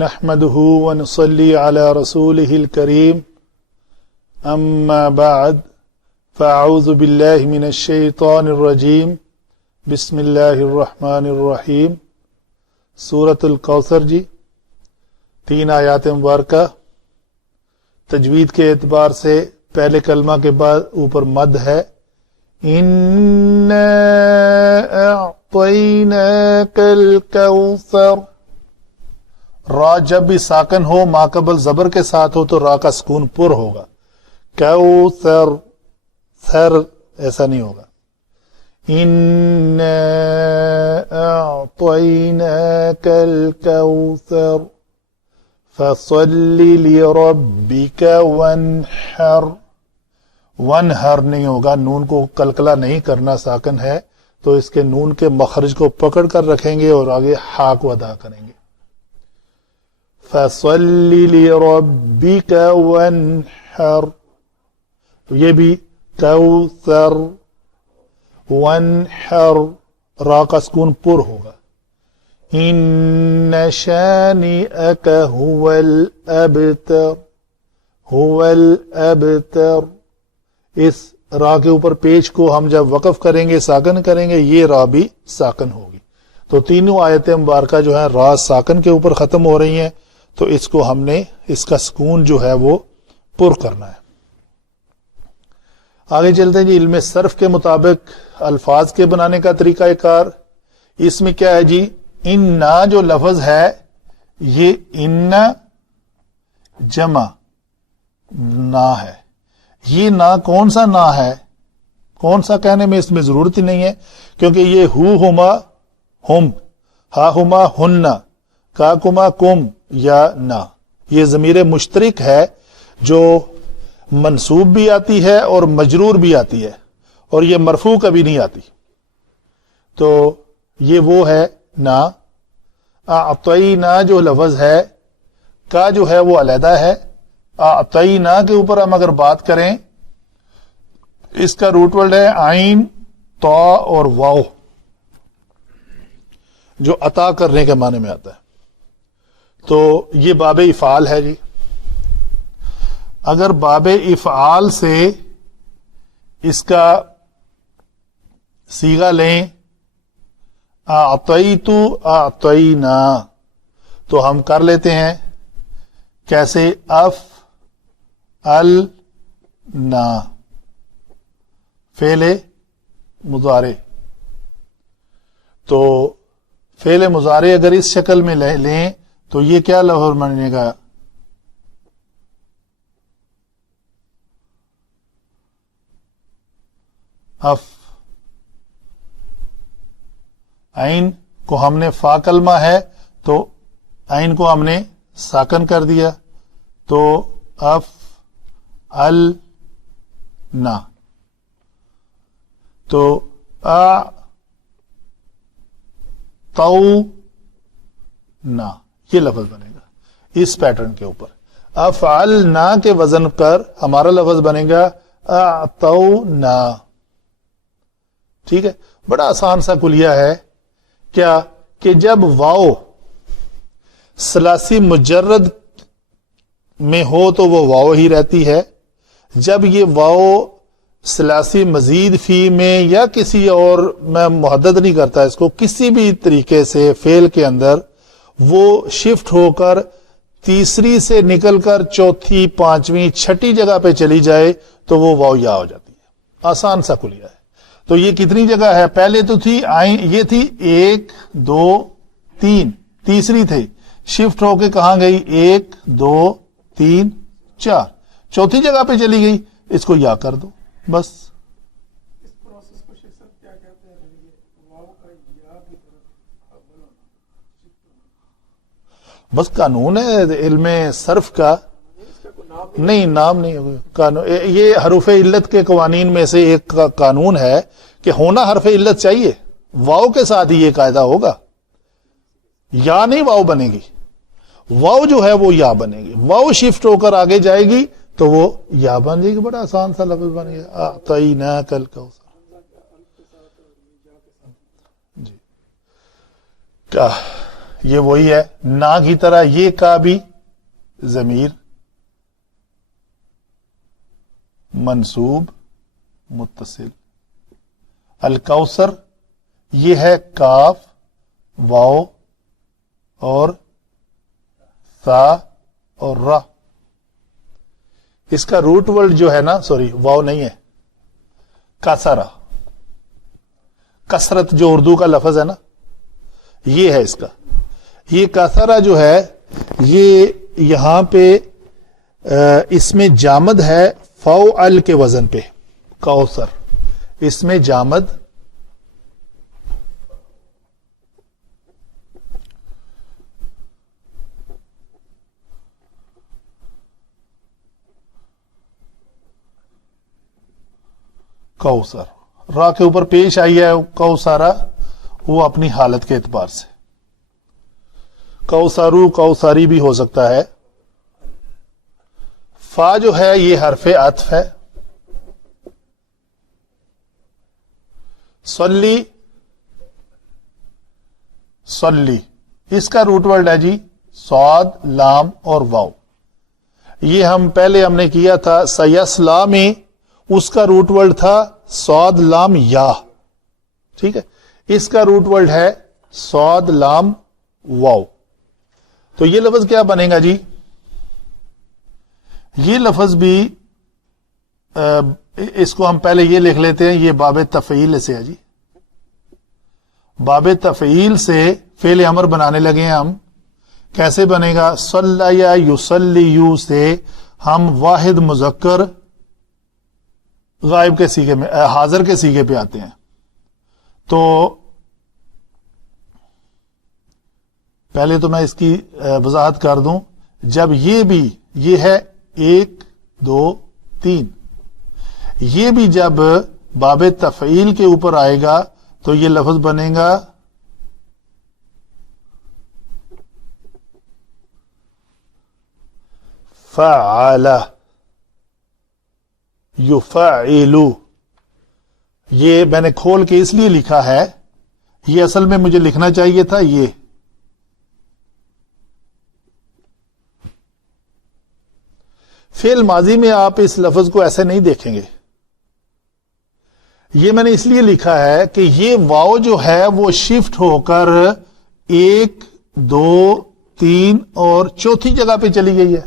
نحمده ونصلي على رسوله الكريم اما بعد فاعوذ بالله من الشیطان الرجیم بسم اللہ الرحمن الرحیم سورۃ الکوثر جی 3 آیات مبارکہ. تجوید کے اعتبار سے پہلے کلمہ کے بعد اوپر مد ہے. اِنَّا أَعْطَيْنَاكَ الْكَوْثَرَ. را جب بھی ساکن ہو ماقبل زبر کے ساتھ ہو تو را کا سکون پر ہوگا. کوثر سر ایسا نہیں ہوگا. اِنَّا أَعْطَيْنَاكَ الْكَوْثَرَ فَصَلِّ لِرَبِّكَ وَانْحَرْ. ونہر نہیں ہوگا، نون کو کلکلا نہیں کرنا، ساکن ہے تو اس کے نون کے مخرج کو پکڑ کر رکھیں گے اور آگے ہا کو ادا کریں گے. فَصَلِّ لِرَبِّكَ وَانْحَرْ. تو یہ بھی کوثر وانحر را کا سکون پر ہوگا. ان شانئک هو الابتر. هو الابتر. اس را کے اوپر پیش کو ہم جب وقف کریں گے ساکن کریں گے، یہ را بھی ساکن ہوگی. تو تینوں آیتیں مبارکہ جو ہیں را ساکن کے اوپر ختم ہو رہی ہیں، تو اس کو ہم نے اس کا سکون جو ہے وہ پر کرنا ہے. آگے چلتے ہیں جی. علم صرف کے مطابق الفاظ کے بنانے کا طریقہ کار اس میں کیا ہے جی؟ اِنَّا جو لفظ ہے یہ اِنَّ جمع نا ہے. یہ نا کون سا نا ہے؟ کون سا کہنے میں اس میں ضرورت ہی نہیں ہے، کیونکہ یہ ہو ہما ہم، ہا ہما ہن، کا کما کم یا نا، یہ ضمیر مشترک ہے جو منصوب بھی آتی ہے اور مجرور بھی آتی ہے، اور یہ مرفوع کبھی نہیں آتی. تو یہ وہ ہے نا. اعطینا جو لفظ ہے کا جو ہے وہ علیحدہ ہے. اعطینا کے اوپر ہم اگر بات کریں، اس کا روٹ ورڈ ہے عین تا اور واو، جو عطا کرنے کے معنی میں آتا ہے. تو یہ باب افعال ہے جی. اگر باب افعال سے اس کا صیغہ لیں اعطیت اعطینا، تو ہم کر لیتے ہیں کیسے؟ افعلنا فعل مضارع. تو فعل مضارع اگر اس شکل میں لیں تو یہ کیا لفظ بنے گا؟ عین کو ہم نے فا کلمہ ہے تو عین کو ہم نے ساکن کر دیا، تو افعلنا. تو اعطونا یہ لفظ بنے گا اس پیٹرن کے اوپر. افعلنا کے وزن پر ہمارا لفظ بنے گا اعطونا. ٹھیک ہے، بڑا آسان سا کلیہ ہے. کیا کہ جب واو ثلاثی مجرد میں ہو تو وہ واو ہی رہتی ہے. جب یہ واو ثلاثی مزید فی میں یا کسی اور، میں محدد نہیں کرتا اس کو، کسی بھی طریقے سے فعل کے اندر وہ شفٹ ہو کر تیسری سے نکل کر چوتھی، پانچویں، چھٹی جگہ پہ چلی جائے تو وہ واو یا ہو جاتی ہے. آسان سا کلیہ ہے. تو یہ کتنی جگہ ہے؟ پہلے تو تھی یہ تھی 1 2 3، تیسری تھی، شفٹ ہو کے کہاں گئی؟ 1 2 3 4، چوتھی جگہ پہ چلی گئی. اس کو یا کر دو بس. اس پروسیس کو شیخ صاحب کیا کہتے ہیں؟ واو کا یا کی طرف بس قانون ہے علم صرف کا. نہیں، نام نہیں قانون. یہ حروف علت کے قوانین میں سے ایک قانون ہے کہ ہونا حرف علت چاہیے. واو کے ساتھ ہی یہ قاعدہ ہوگا. یا نہیں واو بنے گی، واو جو ہے وہ یا بنے گی. واو شفٹ ہو کر آگے جائے گی تو وہ یا بن جائے گی. بڑا آسان سا لفظ بن گیا اعطیناک الکوثر. جی کیا یہ وہی ہے نا کی طرح، یہ کا بھی ضمیر منصوب متصل. الکوثر یہ ہے کاف واو اور ثا اور را. اس کا روٹ ورڈ جو ہے نا، سوری واو نہیں ہے، کسرا، کثرت جو اردو کا لفظ ہے نا، یہ ہے اس کا. یہ کسرا جو ہے یہ یہاں پہ اس میں جامد ہے فوعل کے وزن پہ. کوثر اس میں جامد کوثر، را کے اوپر پیش آئی ہے کوثرا، وہ اپنی حالت کے اعتبار سے. کوثرو کوثری بھی ہو سکتا ہے. فا جو ہے یہ حرف عطف ہے. صلی، صلی اس کا روٹ ورڈ ہے جی صاد لام اور واو. یہ ہم نے کیا تھا سیسلا میں، اس کا روٹ ورڈ تھا صاد لام یا. ٹھیک ہے، اس کا روٹ ورڈ ہے صاد لام واو. تو یہ لفظ کیا بنے گا جی؟ یہ لفظ بھی اس کو ہم پہلے یہ لکھ لیتے ہیں، یہ باب تفعیل سے ہے جی. باب تفعیل سے فعل امر بنانے لگے ہیں ہم. کیسے بنے گا؟ صلی یا یصلی سے ہم واحد مذکر غائب کے سیغے میں، حاضر کے سیغے پہ آتے ہیں. تو پہلے تو میں اس کی وضاحت کر دوں. جب یہ ہے 1 2 3، یہ بھی جب باب تفعیل کے اوپر آئے گا تو یہ لفظ بنے گا فعل یفعل. یہ میں نے کھول کے اس لیے لکھا ہے، یہ اصل میں مجھے لکھنا چاہیے تھا یہ. فعل ماضی میں آپ اس لفظ کو ایسے نہیں دیکھیں گے. یہ میں نے اس لیے لکھا ہے کہ یہ واو جو ہے وہ شفٹ ہو کر 1 2 3 اور چوتھی جگہ پہ چلی گئی ہے.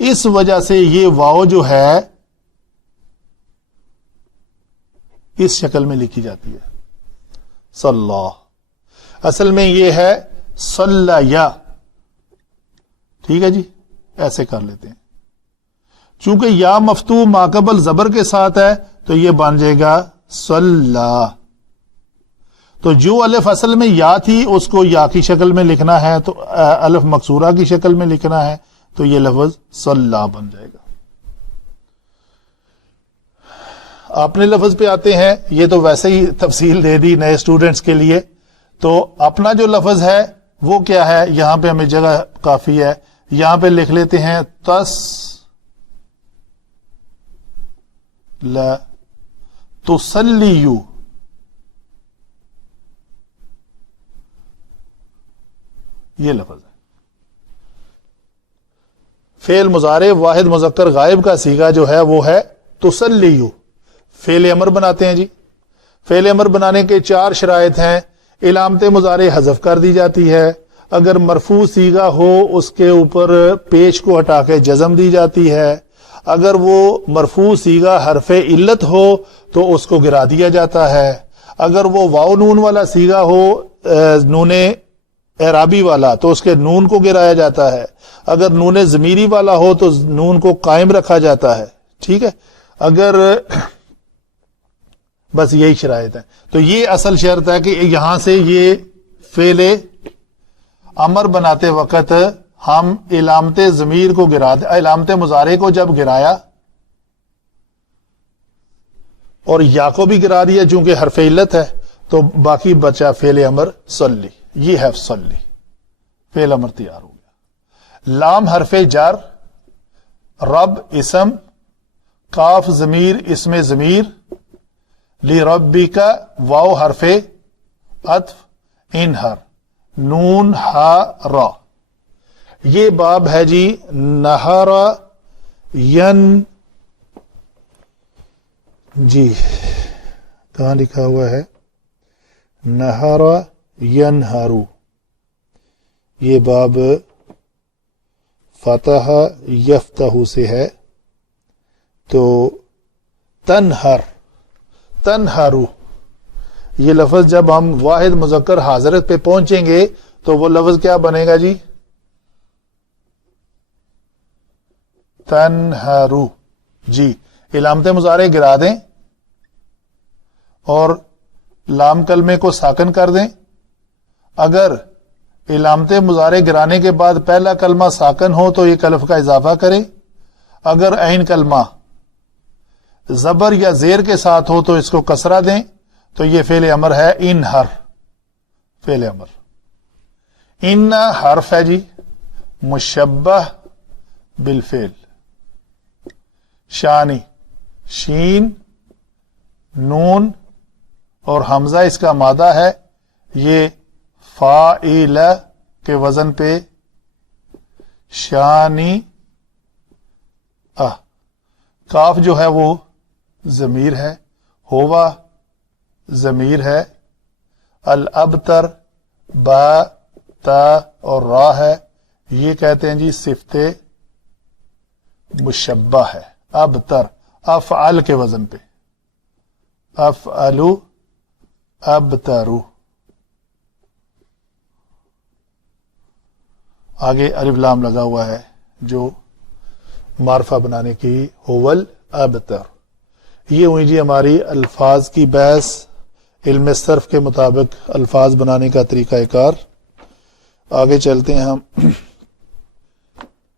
اس وجہ سے یہ واو جو ہے اس شکل میں لکھی جاتی ہے صلی. اصل میں یہ ہے صلیا. ٹھیک ہے جی، ایسے کر لیتے ہیں. چونکہ یا مفتوح ماقبل زبر کے ساتھ ہے تو یہ بن جائے گا صلی. تو جو الف اصل میں یا تھی اس کو یا کی شکل میں لکھنا ہے، تو الف مکسورہ کی شکل میں لکھنا ہے، تو یہ لفظ صلی بن جائے گا. اپنے لفظ پہ آتے ہیں. یہ تو ویسے ہی تفصیل دے دی نئے سٹوڈنٹس کے لیے. تو اپنا جو لفظ ہے وہ کیا ہے؟ یہاں پہ ہمیں جگہ کافی ہے، یہاں پہ لکھ لیتے ہیں تس لا تسلیو. یہ لفظ ہے. فعل مضارع واحد مذکر غائب کا صیغہ جو ہے وہ ہے تسلیو. فعل امر بناتے ہیں جی. فعل امر بنانے کے 4 شرائط ہیں. علامت مضارع حذف کر دی جاتی ہے. اگر مرفوع صیغہ ہو اس کے اوپر پیش کو ہٹا کے جزم دی جاتی ہے. اگر وہ مرفوع صیغہ حرف علت ہو تو اس کو گرا دیا جاتا ہے. اگر وہ واو نون والا صیغہ ہو نون اعرابی والا تو اس کے نون کو گرایا جاتا ہے. اگر نون ضمیری والا ہو تو نون کو قائم رکھا جاتا ہے. ٹھیک ہے، اگر بس یہی شرائط ہے. تو یہ اصل شرط ہے کہ یہاں سے یہ فعل امر بناتے وقت ہم علامت ضمیر کو گرا دیں. علامت مضارع کو جب گرایا اور یا کو بھی گرا دیا چونکہ حرف علت ہے تو باقی بچا فعل امر صلی. یہ ہے صلی، فعل امر تیار ہو گیا. لام حرف جر، رب اسم، کاف ضمیر اسم ضمیر، لی ربی کا واو حرف عطف، ان ہر نون ہا را. یہ باب ہے جی نہر ین. جی کہاں لکھا ہوا ہے؟ نہر ینہرو. یہ باب فتح یفتح سے ہے. تو تنہر تنہرو یہ لفظ جب ہم واحد مذکر حاضرت پہ پہنچیں گے تو وہ لفظ کیا بنے گا جی؟ تنہرو. جی علامت مضارع گرا دیں اور لام کلمے کو ساکن کر دیں. اگر علامت مضارع گرانے کے بعد پہلا کلمہ ساکن ہو تو ایک الف کا اضافہ کریں. اگر عین کلمہ زبر یا زیر کے ساتھ ہو تو اس کو کسرہ دیں. تو یہ فعل امر ہے انہر. فعل امر ان حرف ہے جی مشبہ بالفعل. شانی شین نون اور حمزہ اس کا مادہ ہے. یہ فاعل کے وزن پہ شانی کاف جو ہے وہ ضمیر ہے. ہوا ضمیر ہے. الابتر با تا اور را ہے. یہ کہتے ہیں جی صفت مشبہ ہے. ابتر افعل کے وزن پہ افعلو ابترو. آگے الف لام لگا ہوا ہے جو معرفہ بنانے کی ہوول ابتر. یہ ہوئی جی ہماری الفاظ کی بحث. علم صرف کے مطابق الفاظ بنانے کا طریقہ کار. آگے چلتے ہیں ہم.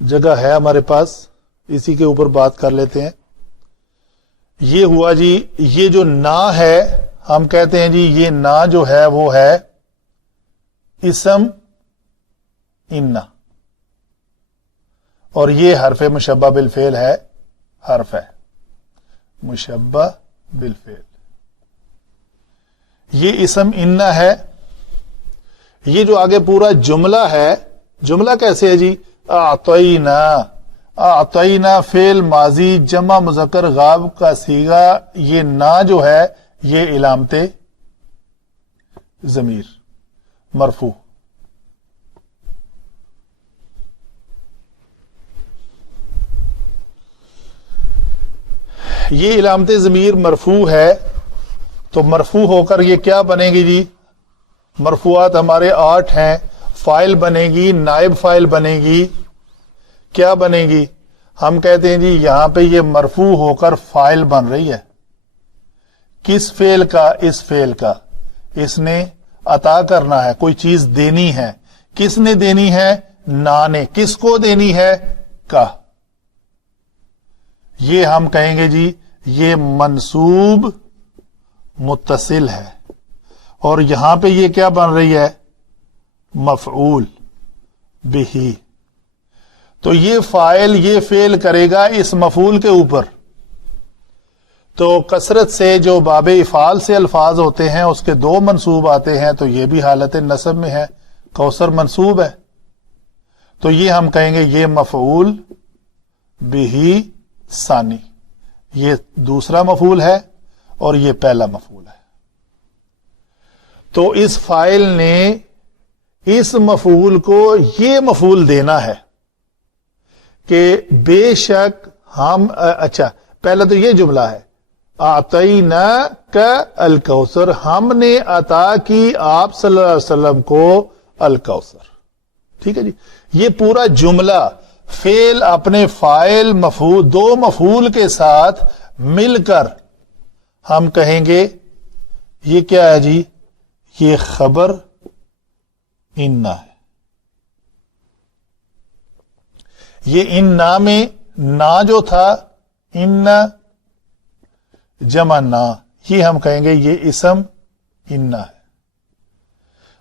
جگہ ہے ہمارے پاس, اسی کے اوپر بات کر لیتے ہیں. یہ ہوا جی یہ جو نا ہے ہم کہتے ہیں جی یہ نا جو ہے وہ ہے اسم انا, اور یہ حرف مشبہ بالفعل ہے. حرف ہے مشبہ بالفعل. یہ اسم انا ہے. یہ جو آگے پورا جملہ ہے, جملہ کیسے ہے جی؟ اعطینا. اعطینا فعل ماضی جمع مذکر غائب کا صیغہ. یہ نا جو ہے یہ علامت ضمیر مرفوع. یہ علامت ضمیر مرفوع ہے تو مرفوع ہو کر یہ کیا بنے گی جی؟ مرفوعات ہمارے 8 ہیں. فاعل بنے گی, نائب فاعل بنے گی. کیا بنے گی؟ ہم کہتے ہیں جی یہاں پہ یہ مرفوع ہو کر فاعل بن رہی ہے. کس فعل کا؟ اس فعل کا. اس نے عطا کرنا ہے, کوئی چیز دینی ہے. کس نے دینی ہے؟ نا نے. کس کو دینی ہے؟ کا. یہ ہم کہیں گے جی یہ منصوب متصل ہے. اور یہاں پہ یہ کیا بن رہی ہے؟ مفعول بہی. تو یہ فاعل یہ فعل کرے گا اس مفعول کے اوپر. تو کثرت سے جو باب افعال سے الفاظ ہوتے ہیں اس کے 2 منصوب آتے ہیں, تو یہ بھی حالت نصب میں ہے. کوثر منصوب ہے تو یہ ہم کہیں گے یہ مفعول بہی ثانی. یہ دوسرا مفعول ہے اور یہ پہلا مفعول ہے. تو اس فاعل نے اس مفعول کو یہ مفعول دینا ہے کہ بے شک ہم اچھا پہلا تو یہ جملہ ہے اعطینا کا الکوثر. ہم نے عطا کی آپ صلی اللہ علیہ وسلم کو الکوثر. ٹھیک ہے جی. یہ پورا جملہ فعل اپنے فاعل مفعول 2 مفعول کے ساتھ مل کر ہم کہیں گے یہ کیا ہے جی؟ یہ خبر انا ہے. یہ انا میں نا جو تھا انا جمع نا, یہ ہم کہیں گے یہ اسم انا ہے.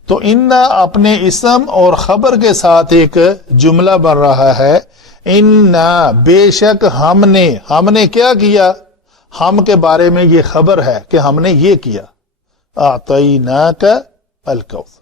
تو انا اپنے اسم اور خبر کے ساتھ ایک جملہ بن رہا ہے. انا بے شک ہم نے کیا کیا؟ ہم کے بارے میں یہ خبر ہے کہ ہم نے یہ کیا. اعطیناک الکوثر.